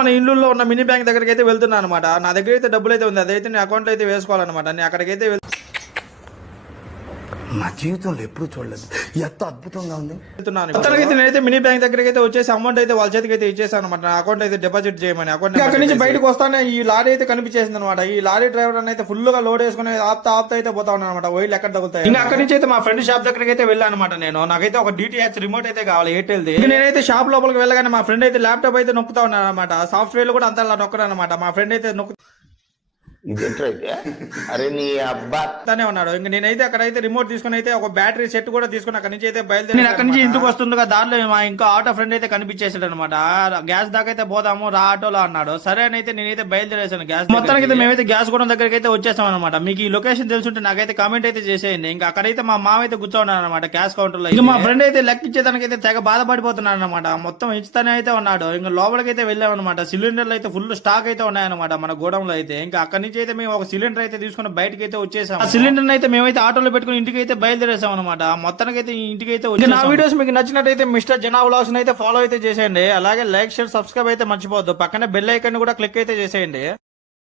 మన ఇల్లులో ఉన్న mini bank దగ్గరికి అయితే వెళ్తున్నాను అనమాట. నా దగ్గర అయితే డబ్బులు అయితే ఉంది, అదైతే నీ అకౌంట్ లో అయితే వేసుకోవాలన్నమాట. నేను అక్కడికైతే నా జీవితంలో ఎప్పుడు చూడలేదు, ఎంత అద్భుతంగా ఉంది. మొత్తానికి నేనైతే మినీ బ్యాంక్ దగ్గరికి అయితే వచ్చేసి అమౌంట్ అయితే వాళ్ళ చేతికి అయితే ఇచ్చేసాను అనమాట. నా అకౌంట్ అయితే డిపాజిట్ చేయమని. అకౌంట్ అక్కడి నుంచి బయటకు వస్తానే ఈ లారీ అయితే కనిపించేసింది అనమాట. ఈ లారీ డ్రైవర్ అయితే ఫుల్ గా లోడ్ వేసుకుని ఆపుతా అయితే పోతా ఉన్నాను అనమాట. వైర్లు ఎక్కడ తగులుతాయి. ఇంకా అక్కడి నుంచి అయితే మా ఫ్రెండ్ షాప్ దగ్గరికి అయితే వెళ్ళాను అనమాట. నాకైతే ఒక డిటిహెచ్ రిమోట్ అయితే కావాలి, ఎయిర్టెల్ ది. నేనైతే షాప్ లోపలికి వెళ్ళగానే మా ఫ్రెండ్ అయితే ల్యాప్టాప్ అయితే నొక్కుతా ఉన్నాను అనమాట. సాఫ్ట్వేర్ కూడా అంతా నొక్కరు అనమాట. మా ఫ్రెండ్ అయితే అరే నీ అబ్బానే ఉన్నాడు. ఇంకా నేనైతే అక్కడైతే రిమోట్ తీసుకుని అయితే ఒక బ్యాటరీ సెట్ కూడా తీసుకుని అక్కడి నుంచి అయితే బయలుదేరి నేను అక్కడి నుంచి ఇంటికి వస్తుండగా దారిలో మా ఇంకా ఆటో ఫ్రెండ్ అయితే కనిపించేసాడు అనమాట. గ్యాస్ దాకా అయితే పోదాము రా ఆటోలో అన్నాడు. సరే అని అయితే నేనైతే బయలుదేరేసాను గ్యాస్. మొత్తానికి అయితే మేమైతే గ్యాస్ కూడా దగ్గరికి అయితే వచ్చేసాం అనమాట. మీకు ఈ లొకేషన్ తెలుసుంటే నాకైతే కామెంట్ అయితే చేసేయండి. ఇంకా అక్కడైతే మా మామ అయితే కూర్చోన్నాడు అనమాట గ్యాస్ కౌంటర్ లో. ఇంకా మా ఫ్రెండ్ అయితే లెక్కించేదానికైతే తెగ బాధపడిపోతున్నాడు అనమాట. మొత్తం ఇచ్చుతానే అయితే ఉన్నాడు. ఇంకా లోపలికి అయితే వెళ్ళామన్నమాట. సిలిండర్లు అయితే ఫుల్ స్టాక్ అయితే ఉన్నాయన్నమాట మన గోడౌన్ లో అయితే. ఇంకా అక్కడి నుంచి అయితే మేము ఒక సిలిండర్ అయితే తీసుకుని బయటకి అయితే వచ్చేసాం. ఆ సిలిండర్ అయితే మేమైతే ఆటోలో పెట్టుకుని ఇంటికి అయితే బయలుదేరేసాం అనమాట. మొత్తానికి అయితే ఇంటికి అయితే వచ్చి నా వీడియోస్ మీకు నచ్చినట్టయితే మిస్టర్ జనా వ్లాగ్స్ అయితే ఫాలో అయితే చేసేయండి. అలాగే లైక్ షేర్ సబ్స్క్రైబ్ అయితే మర్చిపోవద్దు. పక్కనే బెల్ ఐకాన్ కూడా క్లిక్ అయితే చేసేయండి.